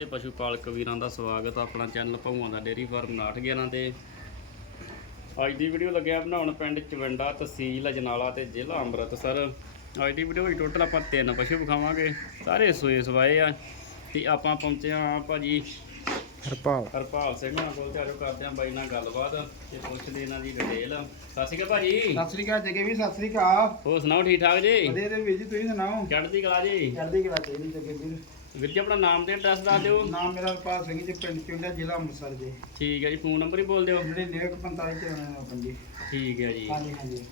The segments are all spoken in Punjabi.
ਤੇ ਪਸ਼ੂ ਪਾਲਕ ਵੀਰਾਂ ਦਾ ਸਵਾਗਤ ਆ ਆਪਣਾ ਚੈਨਲ ਭੌਆਂ ਦਾ ਡੇਰੀ ਫਾਰਮ 911 ਤੇ। ਅੱਜ ਦੀ ਵੀਡੀਓ ਲੱਗਿਆ ਬਣਾਉਣ ਪਿੰਡ ਚਵੰਡਾ ਤਹਿਸੀਲ ਅਜਨਾਲਾ ਤੇ ਜ਼ਿਲ੍ਹਾ ਅੰਮ੍ਰਿਤਸਰ। ਅੱਜ ਦੀ ਵੀਡੀਓ ਵਿੱਚ ਟੋਟਲ ਆਪਾਂ ਤਿੰਨ ਪਸ਼ੂ ਵਿਖਾਵਾਂਗੇ ਸਾਰੇ ਸੋਏ ਸਵਾਏ ਆ ਤੇ ਆਪਾਂ ਪਹੁੰਚੇ ਆ ਭਾਜੀ ਹਰਪਾਲ। ਹਰਪਾਲ ਸਿੰਘ ਨਾਲ ਕੋਲ ਚਾਲੂ ਕਰਦੇ ਆ ਬਾਈ ਨਾਲ ਗੱਲਬਾਤ ਤੇ ਪੁੱਛਦੇ ਇਹਨਾਂ ਦੀ ਡਿਟੇਲ ਸਤਿ ਸ਼੍ਰੀ ਅਕਾਲ ਭਾਜੀ। ਸਤਿ ਸ੍ਰੀ ਅਕਾਲ ਜਗੇ ਵੀ ਸਤਿ ਸ੍ਰੀ ਅਕਾਲ। ਹੋਰ ਸੁਣਾਓ ਠੀਕ ਠਾਕ ਜੀ? ਵਧੀਆ ਦੇ ਵੀਰ ਜੀ ਤੁਸੀਂ ਸੁਣਾਓ? ਚੜ੍ਹਦੀ ਕਲਾ ਜੀ? ਚੜ੍ਹਦੀ ਕਲਾ ਚਾਹੀਦੀ ਜਗੇ ਵੀਰ। ਵੀਰ ਜੀ ਆਪਣਾ ਨਾਮ ਤੇ ਐਡਰੈਸ ਦੱਸ ਦਿਓ। ਨਾਮ ਮੇਰਾ ਹਰਪਾਲ ਸਿੰਘ ਜੀ ਪਿੰਡ ਪਿੰਡਾ ਜ਼ਿਲ੍ਹਾ ਅੰਮ੍ਰਿਤਸਰ ਜੀ। ਠੀਕ ਹੈ ਜੀ ਫੋਨ ਨੰਬਰ ਹੀ ਬੋਲ ਦਿਓ। ਜਿਹੜੇ ਨੇਕ 45 ਤੇ ਠੀਕ ਹੈ ਜੀ। ਹਾਂਜੀ ਹਾਂਜੀ।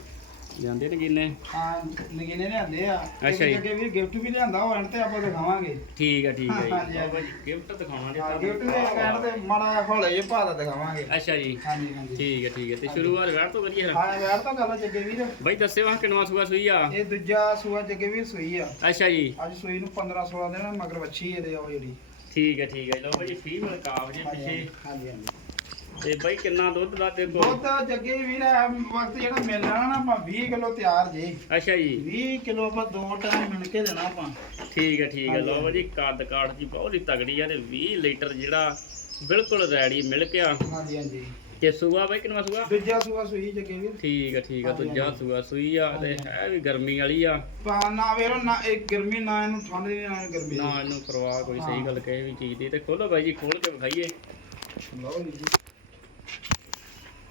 ਜਾਂਦੇ ਨੇ ਕਿੰਨੇ ਹਾਂ ਨਗੀਨੇ ਲਿਆਂਦੇ ਆ। ਅੱਛਾ ਜੀ। ਜਗੇ ਵੀਰ ਗਿਫਟ ਵੀ ਲਿਆਂਦਾ ਐਂਡ ਤੇ ਆਪਾਂ ਦਿਖਾਵਾਂਗੇ। ਠੀਕ ਹੈ ਠੀਕ ਹੈ ਜੀ। ਬਾਬਾ ਗਿਫਟ ਹਾਂ ਗਿਫਟ ਦੇ ਐਂਡ ਤੇ ਮਾੜਾ ਜਿਹਾ ਹੌਲੇ ਜਿਹਾ ਭਾਅ ਦਾ ਦਿਖਾਵਾਂਗੇ। ਅੱਛਾ ਜੀ। ਹਾਂਜੀ ਹਾਂਜੀ। ਠੀਕ ਹੈ ਠੀਕ ਹੈ ਤੇ ਸ਼ੁਰੂਆਤ ਵਿਆਹ ਤੋਂ ਕਰੀਏ ਹਾਂ ਯਾਰ ਤਾਂ ਆ ਜਗੇ ਵੀਰ। ਬਾਈ ਦੱਸਿਓ ਹਾਂ ਕਿੰਨਵਾ ਸੂਆ ਸੂਈ ਆ? ਇਹ ਦੂਜਾ ਸੂਆ ਜਗੇ ਵੀਰ ਸੂਈ ਆ। ਅੱਛਾ ਜੀ। ਅੱਜ ਸੂਈ ਨੂੰ 15 16 ਦਿਨ ਮਗਰ ਵੱਛੀ ਇਹਦੇ ਉਹ ਜਿਹੜੀ। ਠੀਕ ਹੈ ਠੀਕ ਹੈ ਲਓ ਬਾਈ ਫੀਮੇਲ ਕਾਫ ਜੇ ਪਿੱਛੇ। ਹਾਂਜੀ ਹਾਂਜੀ। ਤੇ ਬਾਈ ਕਿੰਨਾ ਦੁੱਧ ਦਾ ਤੇ ਕੋਲ ਦੁੱਧ ਜੱਗੇ ਵੀਰ ਹੈ ਵਕਤ ਜਿਹੜਾ ਮਿਲਣਾ ਨਾ ਆਪਾਂ 20 ਕਿਲੋ ਤਿਆਰ ਜੇ। ਅੱਛਾ ਜੀ। 20 ਕਿਲੋ ਆਪਾਂ ਦੋ ਟਾਈਮ ਮਿਲ ਕੇ ਦੇਣਾ ਆਪਾਂ। ਠੀਕ ਹੈ ਠੀਕ ਹੈ। ਲਓ ਬਾਈ ਜੀ ਕੱਦ ਕਾਠ ਜੀ ਬਹੁਤ ਹੀ ਤਗੜੀ ਆ ਤੇ 20 ਲੀਟਰ ਜਿਹੜਾ ਬਿਲਕੁਲ ਰੈਡੀ ਮਿਲਕ ਆ। ਹਾਂਜੀ ਹਾਂਜੀ। ਤੇ ਸੂਆ ਬਾਈ ਕਿੰਨਵਾ ਸੂਆ? ਦੂਜਾ ਸੂਆ ਸੂਈ ਜੱਗੇ ਵੀਰ। ਠੀਕ ਹੈ ਠੀਕ ਹੈ। ਹਾਂਜੀ, ਦੂਜਾ ਹਾਂਜੀ। ਸੂਆ ਸੂਈ ਆ ਤੇ। ਹੈ ਵੀ ਗਰਮੀ ਵਾਲੀ ਆ। ਪਾ ਨਾ ਵੇਰੋ ਨਾ ਇਹ ਗਰਮੀ ਨਾ ਇਹਨੂੰ ਠੰਡ ਦੀ ਨਾ ਗਰਮੀ। ਨਾ ਇਹਨੂੰ ਪਰਵਾਹ ਕੋਈ ਸਹੀ ਹਾਂ। ਗੱਲ ਕਹੇ ਵੀ ਚੀਜ਼ ਦੀ। ਤੇ ਖੋਲੋ ਬਾਈ ਜੀ ਖੋਲ ਕੇ ਵਿਖਾਈਏ। ਲਓ ਵੀਰ ਜੀ।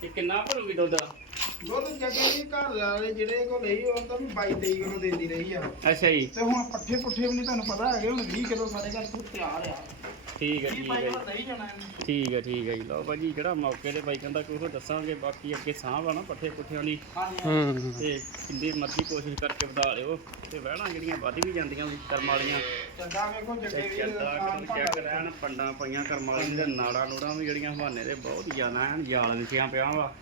ਤੇ ਕਿੰਨਾ ਭਰੂਗੀ ਦੁੱਧ? ਦੁੱਧ ਜੱਗੇ ਵੀ ਘਰ ਵਾਲੇ ਜਿਹੜੇ ਕੋ ਲਈ ਉਹ ਤਾਂ ਵੀ 22 23 ਕਿਲੋ ਦਿੰਦੀ ਰਹੀ ਆ। ਅੱਛਾ ਜੀ। ਤੇ ਹੁਣ ਪੱਠੇ ਪੁੱਠੇ ਵੀ ਨਹੀਂ ਤੁਹਾਨੂੰ ਪਤਾ ਹੈਗੇ ਹੁਣ 20 ਕਿਲੋ ਸਾਡੇ ਘਰ ਤੋਂ ਤਿਆਰ ਆ। ਠੀਕ ਹੈ 20 ਠੀਕ 22 ਹੈ ਜੀ। ਠੀਕ ਹੈ ਠੀਕ ਹੈ ਜੀ। ਲਓ ਭਾਜੀ ਜਿਹੜਾ ਮੌਕੇ ਤੇ ਬਾਈ ਕਹਿੰਦਾ ਕਿ ਉਹ ਦੱਸਾਂਗੇ ਬਾਕੀ ਅੱਗੇ ਸਾਂਭ ਆ ਨਾ ਪੱਠੇ ਪੁੱਠਿਆਂ ਦੀ ਤੇ ਜਿੰਨੀ ਮਰਜ਼ੀ ਕੋਸ਼ਿਸ਼ ਕਰਕੇ ਵਧਾ ਲਿਓ। ਤੇ ਵਹਿਣਾ ਜਿਹੜੀਆਂ ਵੱਧ ਵੀ ਜਾਂਦੀਆਂ ਵੀ ਕਰਮ ਵਾਲੀਆਂ। ਤੇ ਚੱਲਦਾ ਚੈੱਕ ਰਹਿਣ ਪੰਡਾਂ ਪਈਆਂ ਕਰਮ ਵਾਲੀਆਂ ਦੇ ਨਾੜਾਂ ਨੂੜਾਂ ਵੀ ਜਿਹੜੀਆਂ ਹਵਾਨੇ ਦੇ ਬਹੁਤ ਜ਼ਿਆਦਾ ਐਨ ਜਾਲ ਵਿਛਿਆ ਪਿਆ ਵਾ।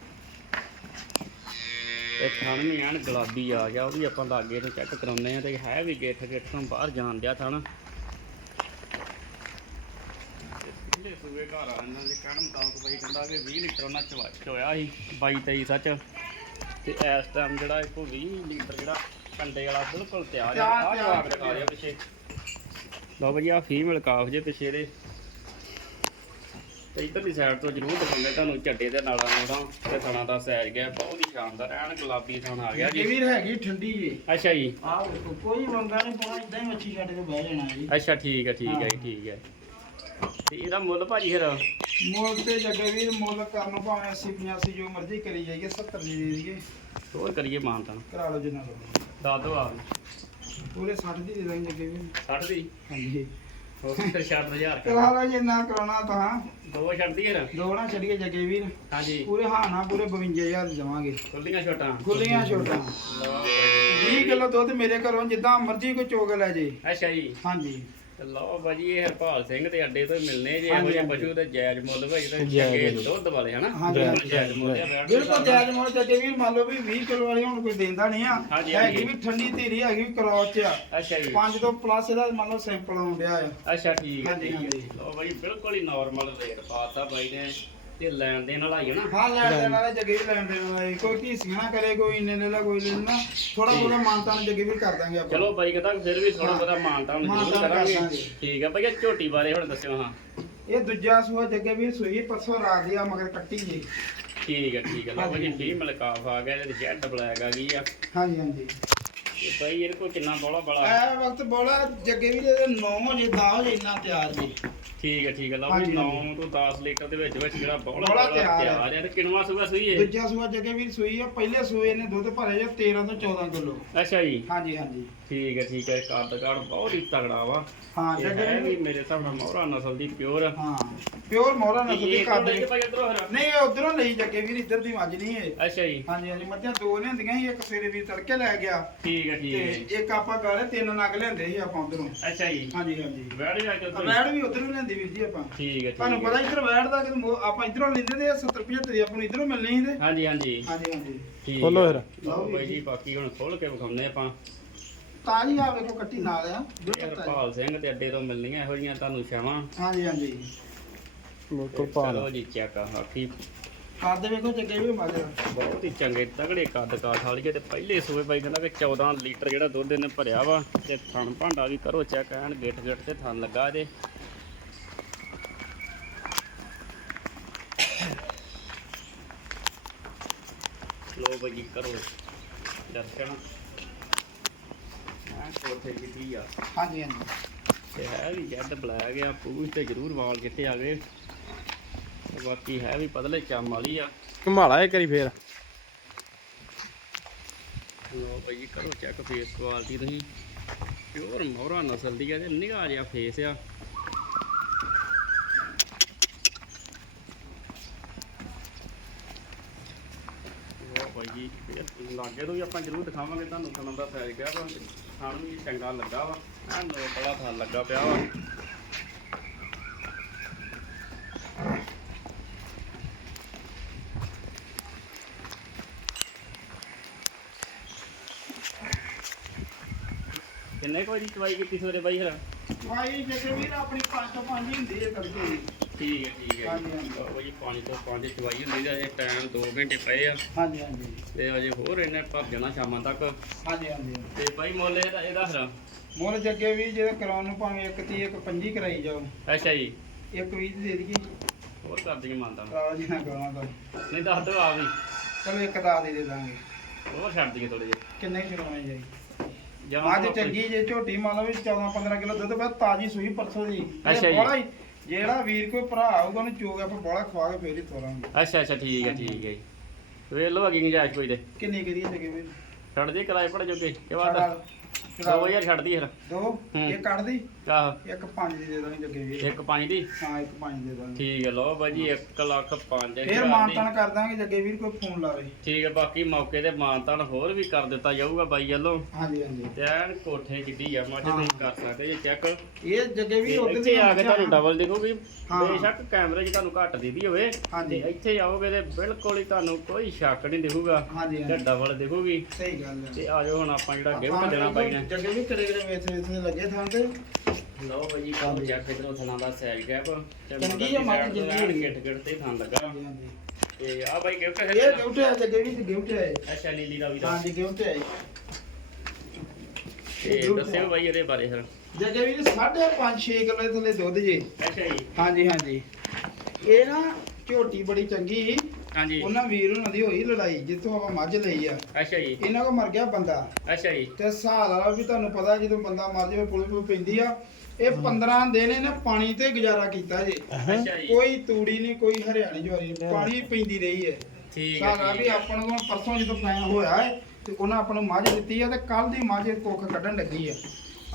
ਤੇ ਥਣ ਵੀ ਐਨ ਗੁਲਾਬੀ ਆ ਗਿਆ ਉਹ ਵੀ ਆਪਾਂ ਲਾਗੇ ਤੋਂ ਚੈੱਕ ਕਰਾਉਂਦੇ ਆ ਤੇ ਹੈ ਵੀ ਗਿੱਠ ਗਿੱਠ ਤੋਂ ਬਾਹਰ ਜਾਣ ਦਿਆ ਥਣ। ਪਿਛਲੇ ਸੂਏ ਘਰ ਆ ਇਹਨਾਂ ਦੇ ਕਹਿਣ ਮੁਤਾਬਕ ਬਈ ਕਹਿੰਦਾ ਕਿ 20 ਲੀਟਰ ਉਹਨਾਂ ਚਵਾ ਚੋਇਆ ਸੀ 22 23 ਸੱਚ। ਤੇ ਇਸ ਟਾਈਮ ਜਿਹੜਾ ਇੱਕੋ 20 ਲੀਟਰ ਜਿਹੜਾ ਕੰਡੇ ਵਾਲਾ ਬਿਲਕੁਲ ਤਿਆਰ ਆ ਤਿਆਰ ਜਵਾਬ ਦਿਖਾ ਦਿਆ ਪਿੱਛੇ। ਲਓ ਬਈ ਆ ਫੀਮੇਲ ਕਾਫ ਜੇ ਪਿੱਛੇ ਦੇ ਤੇ ਇਧਰਲੀ ਸਾਈਡ ਤੋਂ ਜ਼ਰੂਰ ਦਿਖਾਉਂਦੇ ਤੁਹਾਨੂੰ ਝੱਡੇ ਦੇ ਨਾਲਾਂ ਨੂੜਾਂ ਤੇ ਥਣਾ ਦਾ ਸਾਈਜ਼ ਗਿਆ ਬਹੁਤ ਹੀ ਸ਼ਾਨਦਾਰ ਐਨ ਗੁਲਾਬੀ ਥਣ ਆ ਗਿਆ ਜੀ। ਵੀਰ ਹੈਗੀ ਠੰਡੀ ਜੀ। ਅੱਛਾ ਜੀ। ਆਹ ਵੇਖੋ ਕੋਈ ਬੰਦਾ ਨਹੀਂ ਪਾਉਣਾ ਇਦਾਂ ਹੀ ਮੱਛੀ ਛੱਡ ਕੇ ਬਹਿ ਜਾਣਾ ਜੀ। ਅੱਛਾ ਠੀਕ ਹੈ ਠੀਕ ਹੈ। ਠੀਕ ਹੈ ਤੇ ਇਹਦਾ ਮੁੱਲ ਭਾਜੀ ਫਿਰ? ਮੁੱਲ ਤੇ ਜੱਗੇ ਵੀਰ ਮੁੱਲ ਕਰਨ ਭਾਵੇਂ 80 85 ਜੋ ਮਰਜ਼ੀ ਕਰੀ ਜਾਈਏ 70 ਦੀ ਦਈਏ। ਹੋਰ ਕਰੀਏ ਮਾਨਤਾਂ ਕਰਾ ਲਓ ਜਿੰਨਾ ਲਓ। ਦੱਸ ਦੋ ਆ ਪੂਰੇ 60 ਦੀ ਦੇ ਦਾਂਗੇ ਜੱਗੇ ਵੀਰ। 60 ਦੀ? ਹਾਂਜੀ। ਹੋਰ ਫਿਰ 60000 ਕਰਾ। ਲਓ ਜਿੰਨਾ ਕਰਾਉਣਾ ਤਾਂ। ਦੋ ਛੱਡਦੀ ਯਾਰ ਦੋ ਨਾ ਛੱਡੀਏ ਜੱਗੇ ਵੀਰ। ਹਾਂਜੀ। ਪੂਰੇ ਹਾਂ ਨਾ ਪੂਰੇ 52000 ਦੀ ਦੇਵਾਂਗੇ। ਖੁੱਲੀਆਂ ਛੋਟਾਂ। ਖੁੱਲੀਆਂ ਛੋਟਾਂ। ਲਓ 20 ਕਿਲੋ ਦੁੱਧ ਮੇਰੇ ਘਰੋਂ ਜਿੱਦਾਂ ਮਰਜ਼ੀ ਕੋਈ ਚੋਗ ਲੈ ਜੇ। ਅੱਛਾ ਜੀ। ਹਾਂਜੀ। ਲਓ ਬਾਜੀ ਇਹ ਹਰਪਾਲ ਸਿੰਘ ਦੇ ਅੱਡੇ ਤੋਂ ਹੀ ਮਿਲਨੇ ਜੇ ਇਹੋ ਜਿਹੇ। ਪਸ਼ੂ ਤੇ ਜਾਇਜ਼ ਮੁੱਲ ਭਾਈ ਤੇ ਚੰਗੇ। ਦੁੱਧ ਵਾਲੇ ਹਨਾ? ਜਾਇਜ਼ ਮੁੱਲ ਆ ਬੈਠ ਬਿਲਕੁਲ ਜਾਇਜ਼ ਮੁੱਲ ਜੱਗੇ ਵੀਰ ਮੰਨ ਲਓ ਵੀ 20 ਕਿਲੋ ਵਾਲੀ ਹੁਣ ਕੋਈ ਦਿੰਦਾ ਨਹੀਂ ਆ। ਹੈਗੀ। ਵੀ ਠੰਡੀ ਧੀਰੀ ਹੈਗੀ ਵੀ ਕਰੌਚ ਆ। ਅੱਛਾ ਜੀ। ਪੰਜ ਤੋਂ ਪਲੱਸ ਇਹਦਾ ਮੰਨ ਲਓ ਸੈਂਪਲ ਆਉਂਦਿਆ ਆ। ਅੱਛਾ ਠੀਕ ਹੈ। ਲਓ ਬਾਈ ਬਿਲਕੁਲ ਹੀ ਨਾਰਮਲ ਰੇਟ ਪਾਤਾ ਬਾਈ ਨੇ। ਤੇ ਲੈਣ ਦੇਣ ਵਾਲਾ ਹੀ ਹੈ ਨਾ। ਹਾਂ ਲੈਣ ਦੇ ਨਾਲੇ ਜੱਗੇ ਵੀ ਲੈਣ ਦੇ ਨਾਲੇ ਕੋਈ ਢੀਸੀਆਂ ਨਾ ਕਰੇ ਕੋਈ ਇੰਨੇ ਲੈ ਲਾ ਕੋਈ ਲੈ ਨਾ। ਥੋੜਾ ਬਹੁਤਾ ਮਾਨਤਾ ਨੂੰ ਜੱਗੇ ਵੀ ਕਰ ਦਾਂਗੇ ਆਪਾਂ। ਚਲੋ ਬਾਈ ਕਹਿੰਦਾ ਫਿਰ ਵੀ ਥੋੜਾ ਹਾਂ। ਬਹੁਤਾ ਮਾਨਤਾ ਨੂੰ ਜ਼ਰੂਰ ਮਾਨਤਾਨ ਕਰ ਕਰਾਂਗੇ। ਦਾਂਗੇ। ਠੀਕ ਹੈ ਭਈਆ ਝੋਟੀ ਬਾਰੇ ਹੁਣ ਦੱਸਿਓ ਹਾਂ। ਇਹ ਦੂਜਾ ਸੂਆ ਜੱਗੇ ਵੀ ਸੂਈ ਪਰਸੋਂ ਰਾਤ ਦੀ ਆ ਮਗਰ ਕੱਟੀ ਜੀ। ਠੀਕ ਹੈ ਠੀਕ ਹੈ ਲਓ ਬਾਈ ਹਾਂਜੀ। ਫੀਮੇਲ ਕਾਫ ਆ ਗਿਆ ਤੇ ਜੈਡ ਬਲੈਕ ਆ ਗਈ ਆ। ਹਾਂਜੀ ਹਾਂਜੀ। ਤੇ ਬਾਈ ਇਹਦੇ ਕੋਲ ਕਿੰਨਾ ਬੋਲਾ ਬੜਾ? ਐ ਵਕਤ ਬੋਲਾ ਜੱਗੇ ਵੀ ਦੇ 9 ਵਜੇ 10 ਵਜੇ ਇੰਨਾ ਤਿਆਰ ਜੀ। ਠੀਕ ਹੈ ਠੀਕ ਹੈ। ਲਓ ਵੀ ਹਾਂਜੀ, 9 ਹਾਂਜੀ। ਤੋਂ 10 ਲੀਟਰ ਦੇ ਵਿੱਚ ਵਿੱਚ ਜਿਹੜਾ ਬੋਲਾ ਤਿਆਰ ਹੈ। ਤਿਆਰ ਹੈ ਤੇ ਕਿੰਨਵਾ ਸੂਆ ਸੂਈ ਹੈ? ਦੂਜਾ ਸੂਆ ਜੱਗੇ ਵੀ ਸੂਈ ਆ ਪਹਿਲੇ ਸੂਏ ਨੇ ਦੁੱਧ ਭਰੇ ਜੋ 13 ਤੋਂ 14 ਕਿਲੋ। ਅੱਛਾ ਜੀ। ਹਾਂਜੀ ਹਾਂਜੀ। ਠੀਕ ਹੈ ਠੀਕ ਹੈ। ਕੱਦ ਕਾੜ ਬਹੁਤ ਹੀ ਤਗੜਾ ਵਾ। ਹਾਂ ਇਹ ਜੱਗੇ ਹੈ ਵੀ ਵੀ ਮੇਰੇ ਹਿਸਾਬ ਨਾਲ ਮੋਹਰਾ ਨਸਲ ਦੀ ਪਿਓਰ। ਹਾਂ ਪਿਓਰ ਮੋਹਰਾ ਨਸਲ ਦੀ ਇਹ ਭਾਈ ਫਿਰ ਨਹੀਂ ਇਹ ਉਧਰੋਂ ਲਈ ਜੱਗੇ ਵੀਰ ਇੱਧਰ ਦੀ ਮੱਝ ਨਹੀਂ ਇਹ। ਅੱਛਾ ਜੀ। ਹਾਂਜੀ ਹਾਂਜੀ ਮੱਝਾਂ ਦੋ ਲਿਆਂਦੀਆਂ ਸੀ ਇੱਕ ਸਵੇਰੇ ਵੀ ਤੜਕੇ ਲੈ ਗਿਆ। ਠੀਕ ਹੈ ਠੀਕ ਹੈ। ਤੇ ਇੱਕ ਆਪਾਂ ਗਾਲੇ ਤਿੰਨ ਨਗ ਲਿਆਂਦੇ ਸੀ ਆਪਾਂ ਉਧਰੋਂ। ਅੱਛਾ ਜੀ। ਹਾਂਜੀ ਹਾਂਜੀ। ਵੈੜ ਜਾ ਕੇ ਉੱਧਰੋਂ ਹੀ? ਵੀ ਉਧਰੋਂ ਲਿਆਂਦੀ ਵੀਰ ਜੀ ਆਪਾਂ। ਠੀਕ ਹੈ ਤੁਹਾਨੂੰ ਠੀਕ ਪਤਾ ਹੈ ਇੱਧਰ ਵੈੜ ਦਾ ਕਿ ਆਪਾਂ ਇਧਰੋਂ ਲੈਂਦੇ ਤੇ 70 75 ਆਪਾਂ ਨੂੰ ਇਧਰੋਂ ਮਿਲਣੀ ਸੀ ਤੇ। ਹਾਂਜੀ ਹਾਂਜੀ। ਹਾਂਜੀ ਹਾਂਜੀ। ਠੀਕ ਖੋਲੋ ਹੈ। ਫਿਰ। ਲਓ ਬਾਈ ਜੀ ਬਾਕੀ ਹੁਣ ਖੋਲ ਕੇ ਵਿਖਾਉਂਦੇ ਆਪਾਂ। ਤਾਜੀ ਆ ਵੇਖੋ ਕੱਟੀ ਨਾਲ ਆ। ਇਹ ਬਿਲਕੁਲ ਤਾਜ਼ੀ। ਹਰਪਾਲ ਸਿੰਘ ਤੇ ਅੱਡੇ ਤੋਂ ਮਿਲਣੀਆਂ ਇਹੋ ਜੀਆਂ ਤੁਹਾਨੂੰ ਛਾਵਾਂ। ਹਾਂਜੀ ਹਾਂਜੀ। ਬਿਲਕੁਲ ਚਲੋ ਜੀ ਚੈੱਕ ਆ ਹਾਕੀ ਕੱਦ ਵੇਖੋ ਜੱਗੇ ਵੀ ਮੱਝ ਦਾ। ਬਹੁਤ ਹੀ ਚੰਗੇ ਤਗੜੇ ਕੱਦ ਕਾਠ ਵਾਲੀ ਹੈ ਤੇ ਪਹਿਲੇ ਸੂਏ ਬਾਈ ਕਹਿੰਦਾ ਕਿ 14 ਲੀਟਰ ਜਿਹੜਾ ਦੁੱਧ ਇਹਨੇ ਭਰਿਆ ਵਾ ਤੇ ਥਣ ਭਾਂਡਾ ਵੀ ਕਰੋ ਚੈੱਕ ਐਨ ਗਿੱਟ ਗਿੱਟ ਤੇ ਥਣ ਲੱਗਾ ਇਹਦੇ। ਕਰੋ। ਦਰਸ਼ਨ। ਆ ਕੋਠੇ ਕੀਤੀ ਆ। ਹਾਂਜੀ ਹਾਂਜੀ। ਤੇ ਹੈ ਵੀ ਜੈਡ ਬਲੈਕ ਆ ਪੂਛ ਤੇ ਜ਼ਰੂਰ ਵਾਲ ਕਿੱਥੇ ਆ ਗਏ। ਤੇ ਬਾਕੀ ਹੈ ਵੀ ਪਤਲੇ ਚੰਮ ਵਾਲੀ ਆ। ਘੁਮਾਲਾ ਇੱਕ ਵਾਰੀ ਫੇਰ। ਲੋ ਭਾਈ ਕਰੋ ਚੈੱਕ ਫੇਸ ਕੁਆਲਿਟੀ ਤੁਸੀਂ। ਪਿਓਰ ਮੋਹਰਾ ਨਸਲ ਦੀ ਆ ਤੇ ਨਿਗਾਹ ਜਿਹਾ ਫੇਸ ਆ ਲੋ ਭਾਈ ਜੀ। ਲਾਗੇ ਤੋਂ ਵੀ ਆਪਾਂ ਜ਼ਰੂਰ ਦਿਖਾਵਾਂਗੇ ਤੁਹਾਨੂੰ। ਤੁਹਾਨੂੰ ਦਾ ਸਾਈਜ਼ ਗਿਆ ਵਾ ਸਾਨੂੰ ਵੀ ਚੰਗਾ ਲੱਗਾ ਵਾ। ਐ ਲੋਕ ਵਾਲਾ ਥਾਂ ਲੱਗਾ ਪਿਆ ਵਾ। ਕਿੰਨੇ ਕੋਈ ਦੀ ਚਵਾਈ ਕੀਤੀ ਸਵੇਰੇ ਬਾਈ ਹਰਾ ਭਾਈ ਜੱਗੇ ਵੀਰ ਆਪਣੀ 5 ਤੋਂ 5 ਹੀ ਹੁੰਦੀ ਹੈ ਤੜਕੇ ਠੀਕ ਹੈ ਠੀਕ ਹੈ ਹਾਂਜੀ, ਹਾਂਜੀ। ਲਓ ਜੀ ਪੰਜ ਤੋਂ ਪੰਜ ਚਵਾਈ ਹੁੰਦੀ ਹੈ ਅਜੇ ਟਾਈਮ 2 ਘੰਟੇ ਪਏ ਆ। ਹਾਂਜੀ ਹਾਂਜੀ। ਤੇ ਅਜੇ ਹੋਰ ਇਹਨੇ ਭਰ ਜਾਣਾ ਸ਼ਾਮਾਂ ਤੱਕ। ਹਾਂਜੀ ਹਾਂਜੀ ਤੇ ਬਾਈ ਮੁੱਲ ਇਹਦਾ ਇਹਦਾ ਹਰਾ ਮੁੱਲ ਜੱਗੇ ਵੀ ਜੇ ਕਰਾਉਣ ਨੂੰ ਭਾਵੇਂ ਇੱਕ ਤੀ ਇੱਕ ਪੰਜੀ ਕਰਾਈ ਜਾਓ। ਅੱਛਾ ਜੀ। ਇੱਕ ਵੀਹ ਦੀ ਦੇ ਦਈਏ। ਹੋਰ ਕਰ ਦਈਏ ਮੰਨਦਾ ਕਰਾਓ ਜੀ ਨਾ ਕਰਾਉਣਾ ਤਾਂ ਨਹੀਂ ਦੱਸ ਦਿਓ ਆ ਵੀ। ਚਲੋ ਇੱਕ ਦਾ ਦੇ ਦੇ ਦਾਂਗੇ। ਹੋਰ ਛੱਡ ਦਈਏ ਥੋੜੇ ਜਿਹੇ। ਕਿੰਨੇ ਕੁ ਕਰਾਉਣੇ ਜੀ? ਜਾਂ ਅੱਜ ਚੰਗੀ ਜੇ ਝੋਟੀ ਮੰਨ ਲਓ ਵੀ 14 15 ਕਿਲੋ ਦੁੱਧ ਤਾਜੀ ਸੂਈ ਪਰਸੋਂ ਦੀ। ਇਹ ਅੱਛਾ ਜੀ। ਬੋਲਾ ਹੀ ਜਿਹੜਾ ਵੀਰ ਕੋਈ ਭਰਾ ਆਊਗਾ ਉਹਨੂੰ ਚੋਗ ਆਪਾਂ ਬੋਲਾ ਖਵਾ ਕੇ ਫੇਰ ਹੀ ਤੋਰਾਂਗੇ। ਅੱਛਾ ਅੱਛਾ ਠੀਕ ਹੈ ਠੀਕ ਹੈ ਜੀ। ਵੇਖ ਲਓ ਅਗੀ ਗੁੰਜਾਇਸ਼ ਕੋਈ ਤੇ। ਕਿੰਨੀ ਕਰੀਏ ਜਗੇ ਵੀਰ? ਛੱਡ ਦਈਏ ਕਿਰਾਏ ਪੜ ਜੋਗੇ ਕਿ 2000 ਛੱਡ ਦਈਏ ਫਿਰ। ਦੋ? ਹੂੰ। ਇਹ ਕੱਢ ਦੀ? ਆਹ। ਇੱਕ ਪੰਜ ਦੀ ਦੇ ਦਾਂਗੇ ਜੱਗੇ ਵੀਰ। ਇੱਕ ਪੰਜ ਦੀ? ਹਾਂ ਇੱਕ ਪੰਜ ਦੇ ਦਾਂਗੇ। ਠੀਕ ਹੈ ਲਓ ਬਾਜੀ 1 ਲੱਖ 5000 ਫੇਰ ਮਾਨਤਾਨ ਕਰ ਦਾਂਗੇ ਜੱਗੇ ਵੀਰ ਕੋਈ ਫੋਨ ਲਾਵੇ। ਠੀਕ ਹੈ ਬਾਕੀ ਮੌਕੇ ਤੇ ਮਾਨਤਾਨ ਹੋਰ ਵੀ ਕਰ ਦਿੱਤਾ ਜਾਊਗਾ ਬਾਈ ਵੱਲੋਂ। ਹਾਂਜੀ ਹਾਂਜੀ। ਤੇ ਐਨ ਕੋਠੇ ਜਿੱਡੀ ਆ ਮੱਝ ਹਾਂ। ਤੁਸੀਂ ਕਰ ਸਕਦੇ ਜੇ ਚੈੱਕ ਇਹ ਜੱਗੇ ਵੀਰ ਉੱਧਰ ਇੱਥੇ ਆ ਕੇ ਤੁਹਾਨੂੰ ਡਬਲ ਦਿਖੂਗੀ। ਹਾਂ। ਬੇਸ਼ੱਕ ਕੈਮਰੇ 'ਚ ਤੁਹਾਨੂੰ ਘੱਟ ਦੀਦੀ ਹੋਵੇ। ਹਾਂਜੀ। ਤੇ ਇੱਥੇ ਆਓਗੇ ਤੇ ਬਿਲਕੁਲ ਹੀ ਤੁਹਾਨੂੰ ਕੋਈ ਸ਼ੱਕ ਨਹੀਂ ਦਿਖੂਗਾ। ਹਾਂਜੀ ਤੇ ਹਾਂਜੀ ਡਬਲ ਦਿਖੂਗੀ। ਸਹੀ ਗੱਲ ਹੈ ਤੇ ਆਜੋ ਹੁਣ ਆਪਾਂ ਜਿਹੜਾ ਗਿਫਟ ਦੇਣਾ ਬਾਈ ਨੇ। ਜੱਗੇ ਵੀ ਕਰੇ ਕਰੇ ਵੇਥੇ ਵੇਥੇ ਲੱਗੇ ਥਾਂ ਤੇ? ਲਓ ਬਾਈ ਕੰਮ ਚੈੱਕ ਇਧਰੋਂ ਥਣਾ ਦਾ ਸਾਈਜ਼ ਗੈਪ ਤੇ ਚੰਗੀ ਆ ਮੱਝ ਜਿੰਨੀ ਗਿੱਟ ਗਿੱਟ ਤੇ ਥਣ ਲੱਗਾ। ਹਾਂਜੀ ਹਾਂਜੀ। ਤੇ ਆ ਬਾਈ ਗਿਫਟ ਇਹ ਗਿਫਟ ਹੈ ਜੱਗੇ ਵੀ ਗਿਫਟ ਹੈ। ਅੱਛਾ ਲੀਲੀ ਦਾ ਵੀ ਦਾ। ਹਾਂਜੀ ਗਿਫਟ ਹੈ। ਤੇ ਦੱਸਿਓ ਬਾਈ ਇਹਦੇ ਬਾਰੇ ਫਿਰ। ਜੱਗੇ ਵੀ 5.5 6 ਕਿਲੋ ਥੱਲੇ ਦੁੱਧ ਜੀ। ਅੱਛਾ ਜੀ। ਹਾਂਜੀ ਹਾਂਜੀ। ਇਹ ਨਾ ਝੋਟੀ ਬੜੀ ਚੰਗੀ। ਹਾਂਜੀ। ਉਹਨਾਂ ਵੀਰ ਉਹਨਾਂ ਦੀ ਹੋਈ ਲੜਾਈ ਜਿੱਥੋਂ ਆਪਾਂ ਮੱਝ ਲਈ ਆ। ਅੱਛਾ ਜੀ। ਇਹਨਾਂ ਕੋ ਮਰ ਗਿਆ ਬੰਦਾ। ਅੱਛਾ ਜੀ। ਤੇ ਹਿਸਾਬ ਲਾ ਲਓ ਵੀ ਤੁਹਾਨੂੰ ਪਤਾ ਜਦੋਂ ਬੰਦਾ ਮਰ ਜਾਵੇ ਪੁਲਿਸ ਨੂੰ ਪੈਂਦੀ ਆ। ਇਹ 15 ਦਿਨ ਇਹਨੇ ਪਾਣੀ ਤੇ ਗੁਜ਼ਾਰਾ ਕੀਤਾ ਜੀ। ਅੱਛਾ ਜੀ। ਕੋਈ ਤੂੜੀ ਨਹੀਂ ਕੋਈ ਹਰਿਆਣੀ ਜਵਾਰੀ ਨਹੀਂ। ਪਾਣੀ ਪੈਂਦੀ ਰਹੀ ਹੈ। ਠੀਕ ਹੈ ਵੀ ਠੀਕ ਹੈ। ਆਪਾਂ ਨੂੰ ਪਰਸੋਂ ਜਦੋਂ ਫਾਇਨ ਹੋਇਆ ਹੈ ਤੇ ਉਹਨਾਂ ਆਪਾਂ ਨੂੰ ਮੱਝ ਦਿੱਤੀ ਆ ਤੇ ਕੱਲ ਦੀ ਮੱਝ ਕੁੱਖ ਕੱਢਣ ਲੱਗੀ ਆ।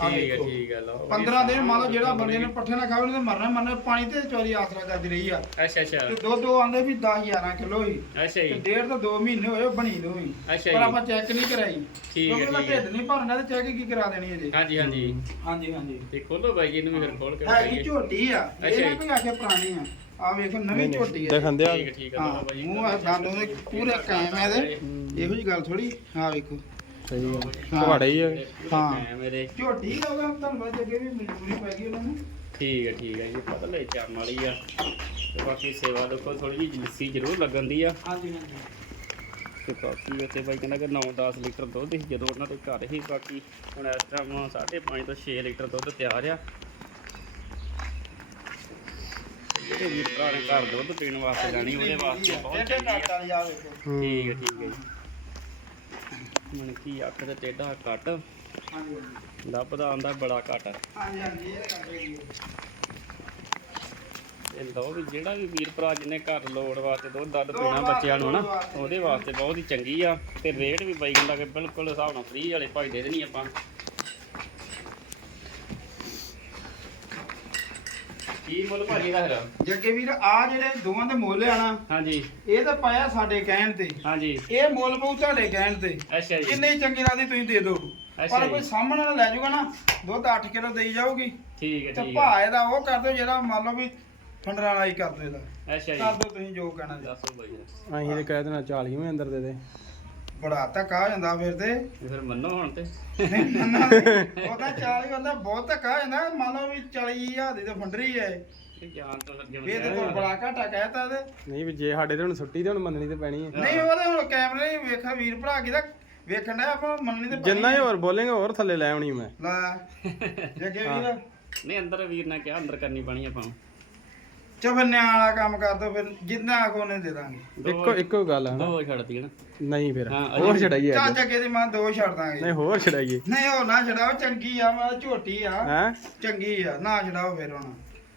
ਆ ਠੀਕ ਹੈ ਠੀਕ ਹੈ ਲਓ 15 ਦਿਨ ਮੰਨ ਲਓ ਜਿਹੜਾ ਬੰਦੇ ਨੇ ਪੱਠੇ ਨਾ ਖਾਵੇ ਉਹਨੇ ਮਰਨਾ ਹੀ ਮਰਨਾ ਪਾਣੀ ਤੇ ਚੋਰੀ ਆਸਰਾ ਕਰਦੀ ਰਹੀ ਆ। ਅੱਛਾ ਅੱਛਾ। ਤੇ ਦੁੱਧ ਉਹ ਆਂਦੇ ਵੀ 10 11 ਕਿਲੋ ਹੀ। ਅੱਛਾ ਤੇ ਜੀ ਡੇਢ ਤੋਂ 2 ਮਹੀਨੇ ਹੋਏ ਉਹ ਬਣੀ ਨੂੰ ਹੀ। ਅੱਛਾ ਪਰ ਜੀ ਆਪਾਂ ਚੈੱਕ ਨਹੀਂ ਕਰਾਈ। ਠੀਕ ਹੈ, ਕਿਉਂਕਿ ਉਹਦਾ ਠੀਕ ਹੈ। ਢਿੱਡ ਨਹੀਂ ਭਰਨਾ ਤੇ ਚੈੱਕ ਕੀ ਕਰਾ ਦੇਣੀ ਅਜੇ। ਹਾਂਜੀ ਹਾਂਜੀ। ਹਾਂਜੀ ਹਾਂਜੀ। ਤੇ ਖੋਲੋ ਬਾਈ ਜੀ ਇਹਨੂੰ ਵੀ ਫਿਰ ਖੋਲ ਕੇ ਹੈਗੀ ਦਿਖਾਈਏ। ਝੋਟੀ ਆ। ਅੱਛਾ ਇਹ ਨਾ ਜੀ। ਕੋਈ ਆਖੇ ਪੁਰਾਣੀ ਆ। ਆ ਵੇਖੋ ਨਵੀਂ ਝੋਟੀ ਆ। ਦੇਖਣ ਦਿਆ। ਠੀਕ ਹੈ ਠੀਕ ਹੈ। ਹਾਂ ਲਓ ਬਾਈ ਮੂੰਹ ਆ ਦੰਦ ਉਹਦੇ ਪੂਰੇ ਕਾਇਮ ਆ ਇਹਦੇ। ਇਹੋ ਜੀ ਗੱਲ ਥੋੜੀ ਆ ਵੇਖੋ। ਸਹੀ ਹੈ। ਘਵਾੜਾ ਹੀ ਹੈ ਹਾਂ। ਮੇਰੇ। ਝੋਟੀ ਦਾ ਉਹਦਾ ਤੁਹਾਨੂੰ ਪਤਾ ਅੱਗੇ ਵੀ ਮਜਬੂਰੀ ਪੈ ਗਈ ਉਹਨਾਂ ਨੂੰ। ਠੀਕ ਹੈ ਠੀਕ ਹੈ ਜੀ ਪਤਾ ਲੈ ਚੰਮ ਵਾਲੀ ਆ। ਤੇ ਬਾਕੀ ਸੇਵਾ ਦੇਖੋ ਥੋੜੀ ਜਿਹੀ ਲੱਸੀ ਜ਼ਰੂਰ ਲੱਗਣ ਦੀ ਆ। ਹਾਂਜੀ ਹਾਂਜੀ। ਤੇ ਬਾਕੀ ਉੱਥੇ ਬਾਈ ਕਹਿੰਦਾ ਕਿ 9-10 ਲੀਟਰ ਦੁੱਧ ਸੀ ਜਦੋਂ ਉਹਨਾਂ ਦੇ ਘਰ ਹੀ ਬਾਕੀ ਹੁਣ ਇਸ ਟਾਈਮ 5.5 ਤੋਂ 6 ਲੀਟਰ ਦੁੱਧ ਤਿਆਰ ਆ। ਜਿਹੜੇ ਵੀ ਭਰਾ ਨੇ ਘਰ ਦੁੱਧ ਪੀਣ ਵਾਸਤੇ ਜਾਣੀ ਉਹਦੇ ਵਾਸਤੇ ਬਹੁਤ ਚੰਗੀ ਆ। ਠੀਕ ਹੈ ਠੀਕ ਹੈ ਜੀ ਮਨ ਕੀ ਅੱਖ ਤੇ ਟੇਢਾ ਕੱਟ ਹਾਂਜੀ ਲੱਭਦਾ ਆਂਦਾ ਬੜਾ ਘੱਟ। ਹਾਂਜੀ ਹਾਂਜੀ ਇਹ ਕੱਟ ਹੈਗੀ ਲਓ ਵੀ ਜਿਹੜਾ ਵੀ ਵੀਰ ਭਰਾ ਜਿਹਨੇ ਘਰ ਲੋੜ ਵਾਸਤੇ ਦੁੱਧ, ਦੱਧ ਪੀਣਾ ਬੱਚਿਆਂ ਨੂੰ ਨਾ, ਉਹਦੇ ਵਾਸਤੇ ਬਹੁਤ ਹੀ ਚੰਗੀ ਆ। ਤੇ ਰੇਟ ਵੀ ਬਾਈ ਕਹਿੰਦਾ ਕਿ ਬਿਲਕੁਲ ਹਿਸਾਬ ਨਾਲ ਫ੍ਰੀ ਵਾਲੇ ਭਾਈ ਦੇ ਦੇਣੀ ਆਪਾਂ। ਕੀ ਮੁੱਲ ਭਾਜੀ ਦਾ ਹੈਗਾ ਜੱਗੇ ਵੀਰ ਆ ਜਿਹੜੇ ਦੋਵਾਂ ਦੇ ਮੁੱਲ ਆ ਨਾ ਹਾਂਜੀ। ਇਹ ਤਾਂ ਪਾਇਆ ਸਾਡੇ ਕਹਿਣ ਤੇ। ਹਾਂਜੀ। ਇਹ ਮੁੱਲ ਪਊ ਤੁਹਾਡੇ ਕਹਿਣ ਤੇ। ਅੱਛਾ ਜੀ। ਜਿੰਨੇ ਚੰਗੀ ਲੱਗਦੀ ਤੁਸੀਂ ਦੇ ਦਿਓ। ਅੱਛਾ ਪਰ। ਕੋਈ ਸਾਹਮਣੇ ਨਾਲ ਲੈ ਜਾਊਗਾ ਨਾ ਦੁੱਧ 8 ਕਿਲੋ ਦੇਈ ਜਾਊਗੀ। ਠੀਕ ਹੈ ਤੇ ਠੀਕ ਹੈ। ਭਾਅ ਇਹਦਾ ਉਹ ਕਰ ਦਿਓ ਜਿਹੜਾ ਮੰਨ ਲਓ ਵੀ ਫੰਡਰਾਂ ਵਾਲਾ ਹੀ ਕਰ ਦਿਓ ਇਹਦਾ। ਅੱਛਾ ਕਰ ਜੀ ਦਿਓ ਤੁਸੀਂ ਜੋ ਕਹਿਣਾ ਦੱਸੋ ਬਾਈ। ਅਸੀਂ ਤੇ ਕਹਿ ਦੇਣਾ 40 ਵੀ ਅੰਦਰ ਦੇ ਦੇ। ਬੜਾ ਧੱਕਾ ਹੋ ਜਾਂਦਾ ਫਿਰ ਤੇ। ਤੇ ਫਿਰ ਮੰਨੋ ਹੁਣ ਤੇ। ਉਹਦਾ 40 ਬੰਦਾ ਬਹੁਤ ਧੱਕਾ ਹੋ ਜਾਂਦਾ। ਮੰਨ ਲਓ ਵੀ 40000 ਦੀ ਤਾਂ ਫੰਡਰੀ ਹੈ। ਇਹ ਜਾਨ ਤੋਂ ਲੱਗੇ ਵੀ ਇਹਦੇ ਕੋਲ ਬੜਾ ਘਾਟਾ ਕਹਿਤਾ ਤੇ ਨਹੀਂ ਵੀ ਜੇ ਸਾਡੇ ਤੇ ਹੁਣ ਛੁੱਟੀ ਤੇ ਹੁਣ ਮੰਨਣੀ ਤੇ ਪੈਣੀ ਹੈ। ਨਹੀਂ ਉਹਦੇ ਹੁਣ ਕੈਮਰੇ ਨਹੀਂ ਵੇਖਾ ਵੀਰ ਭਰਾ ਕਿਦਾ ਵੇਖਣ ਦਾ ਆਪਾਂ ਮੰਨਣੀ ਤੇ ਪੈਣੀ ਜਿੰਨਾ ਹੀ ਹੋਰ ਬੋਲੇਗਾ ਹੋਰ ਥੱਲੇ ਲੈ ਆਉਣੀ ਮੈਂ। ਲੈ ਜੱਗੇ ਵੀਰ। ਨਹੀਂ ਅੰਦਰ ਵੀਰ ਨੇ ਕਿਹਾ ਅੰਦਰ ਕਰਨੀ ਪੈਣੀ ਆਪਾਂ ਨੂੰ। ਚੋ ਫਿਰ ਨਿਆਂ ਵਾਲਾ ਕੰਮ ਕਰ ਦੋ ਫਿਰ ਜਿੰਨਾ ਆਖੋ ਨੇ ਦੇ ਦਾਂਗੇ। ਇੱਕੋ ਇੱਕੋ ਗੱਲ ਹੈ ਨਾ। ਦੋ ਛੱਡਦੀ ਹੈ ਨਾ। ਨਹੀਂ ਫਿਰ ਹਾਂ, ਹੋਰ ਛੜਾਈਏ ਚਾ ਚੱਕੇ ਦੀ ਮਾਂ ਦੋ ਛੱਡ ਦਾਂਗੇ। ਨਹੀਂ ਹੋਰ ਛੜਾਈਏ ਨਹੀਂ ਉਹ ਨਾ ਛਡਾਓ ਚੰਗੀ ਆ ਮੈਂ ਝੋਟੀ ਆ। ਹੈ? ਚੰਗੀ ਆ ਨਾ ਛਡਾਓ ਫਿਰ ਹੁਣ।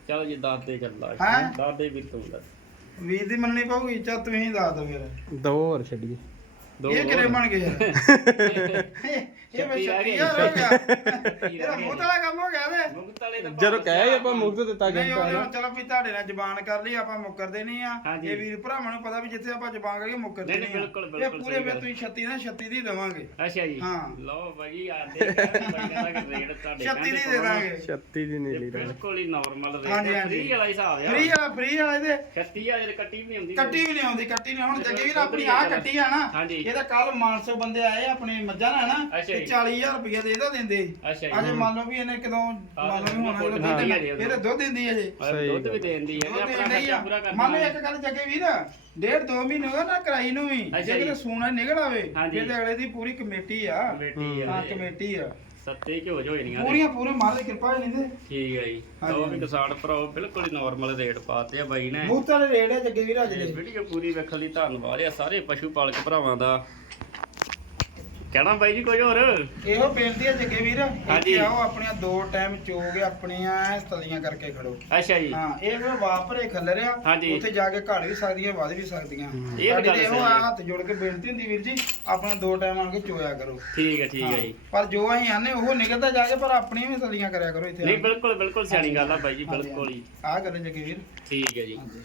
ਚਲੋ ਜੀ ਦਾਦੇ ਚੱਲਾ ਹੈਂ? ਦਾਦੇ ਵੀ ਤੂੰ ਦੱਸ। ਵੀਰ ਦੀ ਮੰਨਣੀ ਪਊਗੀ ਚਾ ਤੁਸੀਂ ਦੱਸ ਦੋ ਫਿਰ। ਦੋ ਹੋਰ ਛੜੀਏ ਇਹ ਕਿਰੇ। ਬਣ ਗਏ ਯਾਰ ਇਹ ਮੈਂ ਛੱਤੀ ਆ ਗਈ। 36000 ਹੋ ਗਿਆ ਇਹਦਾ ਕੰਮ ਹੋ ਗਿਆ ਤਾਂ ਜਦੋਂ ਕਹੇ ਆਪਾਂ ਮੁਕਤ ਦਿੱਤਾ ਨਹੀਂ ਗਿਆ ਉਹ ਚਲੋ ਵੀ ਤੁਹਾਡੇ ਨਾਲ ਜ਼ਬਾਨ ਕਰ ਲਈ ਆਪਾਂ ਮੁੱਕਰਦੇ ਨਹੀਂ ਆ ਹਾਂਜੀ। ਇਹ ਵੀਰ ਭਰਾਵਾਂ ਨੂੰ ਪਤਾ ਵੀ ਜਿੱਥੇ ਆਪਾਂ ਜ਼ਬਾਨ ਕਰੀਏ ਮੁੱਕਰਦੇ ਨਹੀਂ, ਨਹੀਂ, ਆ। ਬਿਲਕੁਲ, ਇਹ ਬਿਲਕੁਲ ਪੂਰੇ ਸਹੀ ਵਿੱਚ। ਤੁਸੀਂ 36 ਨਾ 36 ਦੀ ਦੇਵਾਂਗੇ ਅੱਛਾ ਜੀ ਹਾਂ। ਲਓ ਭਾਈ ਆਦੇ ਬਾਈਆਂ ਦਾ ਰੇਟ ਤੁਹਾਡੇ 36 ਦੀ ਦੇ ਦਾਂਗੇ 36 ਦੀ ਨਹੀਂ ਇਹ ਲਈ ਬਿਲਕੁਲ ਹੀ ਨਾਰਮਲ ਰੇਟ ਹਾਂਜੀ, ਹਾਂਜੀ। ਫ੍ਰੀ ਵਾਲਾ ਹਿਸਾਬ ਆ ਫ੍ਰੀ ਵਾਲਾ ਫ੍ਰੀ ਵਾਲਾ ਇਹਦੇ 36000 ਦੀ ਕੱਟੀ ਵੀ ਨਹੀਂ ਹੁੰਦੀ ਕੱਟੀ ਵੀ ਨਹੀਂ ਆਉਂਦੀ ਕੱਟੀ ਨਹੀਂ ਹੁਣ ਜੱਗੇ ਵੀਰ ਆਪਣੀ ਵੀ ਆ। ਕੱਟੀ ਆ ਨਾ ਹਾਂਜੀ। ਇਹਦਾ ਕੱਲ ਮਾਨਸੋ ਬੰਦੇ ਆਏ ਆਪਣੇ ਮੱਝਾਂ ਨਾਲ ਨਾ ਅੱਛਾ ਤੇ ਜੀ। 40000 ਰੁਪਏ ਦੇ ਇਹਦਾ ਦਿੰਦੇ। ਅੱਛਾ ਜੀ। ਅਜੇ ਮੰਨ ਲਓ ਵੀ ਇਹਨੇ ਕਦੋਂ ਮੰਨ ਲਓ ਵੀ ਹੁਣ ਦੁੱਧ ਇਹਦਾ ਦਿੰਦੀ ਦੁੱਧ ਹੈ ਉਦੋਂ। ਇਹਦਾ ਦੁੱਧ ਦਿੰਦੀ ਹੈ ਜੇ ਦੁੱਧ ਵੀ ਦੇਣ ਦੀ ਹੈ ਆਪਣਾ ਦਿੰਦੀ ਖਰਚਾ ਪੂਰਾ ਕਰਨਾ ਮੰਨ ਲਓ ਇੱਕ ਗੱਲ ਜੱਗੇ ਵੀਰ ਡੇਢ ਦੋ ਮਹੀਨੇ ਹੋ ਗਏ ਨਾ ਕਰਾਈ ਨੂੰ ਵੀ। ਅੱਛਾ ਜੇ ਜੀ। ਕਿਤੇ ਸੂਣਾ ਨਿਕਲ ਆਵੇ ਹਾਂਜੀ। ਫਿਰ ਤੇ ਅਗਲੇ ਦੀ ਪੂਰੀ ਕਮੇਟੀ ਆ। ਕਮੇਟੀ ਹਾਂ। ਹੈ ਕਮੇਟੀ ਆ। ਸੱਤੇ ਘਿਓ ਜੋ ਹੋਣੀਆਂ ਨੇ। ਪੂਰੀਆਂ ਪੂਰੇ ਮਾਰ ਦੀ ਕਿਰਪਾ ਨਹੀਂ ਤੇ। ਠੀਕ ਹੈ ਜੀ। ਲਓ ਵੀ। ਕਿਸਾਨ ਭਰਾਓ ਬਿਲਕੁਲ ਹੀ ਨਾਰਮਲ ਰੇਟ ਪਾਤੇ ਆ ਬਾਈ ਨੇ। ਮੂੰਹ ਤੇ ਰੇਟ ਹੈ ਜੱਗੇ ਵੀਰ ਅੱਜ ਦੇ। ਵੀਡੀਓ ਪੂਰੀ ਵੇਖਣ ਲਈ ਧੰਨਵਾਦ ਆ ਸਾਰੇ ਪਸ਼ੂ ਪਾਲਕ ਭਰਾਵਾਂ ਦਾ। ਕਹਿਣਾ ਬਾਈ ਜੀ ਕੁਝ ਹੋਰ? ਇਹੋ ਬੇਨਤੀ ਹੈ ਜੱਗੇ ਵੀਰ ਹਾਂਜੀ। ਇੱਥੇ ਆਓ ਆਪਣੀਆਂ ਦੋ ਟਾਈਮ ਚੋਗੇ ਆਪਣੀਆਂ ਤਲੀਆਂ ਕਰਕੇ ਖੜੋ। ਅੱਛਾ ਜੀ। ਹਾਂ ਇਹ ਫਿਰ ਵਾਪਰੇ ਖੱਲਰਿਆ ਹਾਂਜੀ। ਉੱਥੇ ਜਾ ਕੇ ਘੜ ਵੀ ਸਕਦੀਆਂ ਵੱਧ ਵੀ ਸਕਦੀਆਂ। ਇਹ ਤਾਂ ਸਾਡੀ ਗੱਲ ਤੇ ਇਹੋ ਸਹੀ ਆ ਹੈ। ਹੱਥ ਜੋੜ ਕੇ ਬੇਨਤੀ ਹੁੰਦੀ ਵੀਰ ਜੀ ਆਪਣਾ ਦੋ ਟਾਈਮ ਆ ਕੇ ਚੋਇਆ ਕਰੋ। ਠੀਕ ਹੈ ਠੀਕ ਹੈ ਜੀ। ਪਰ ਜੋ ਅਸੀਂ ਆਨੇ ਉਹ ਨਿਕਲਦਾ ਜਾ ਕੇ ਪਰ ਆਪਣੀਆਂ ਵੀ ਤਲੀਆਂ ਕਰਿਆ ਕਰੋ ਇੱਥੇ ਨਹੀਂ ਬਿਲਕੁਲ ਬਿਲਕੁਲ ਸਿਆਣੀ ਗੱਲ ਆ ਬਾਈ ਜੀ ਬਿਲਕੁਲ ਹੀ ਆਹ ਗੱਲ ਜੱਗੇ ਵੀਰ। ਠੀਕ ਹੈ ਜੀ। ਹਾਂਜੀ।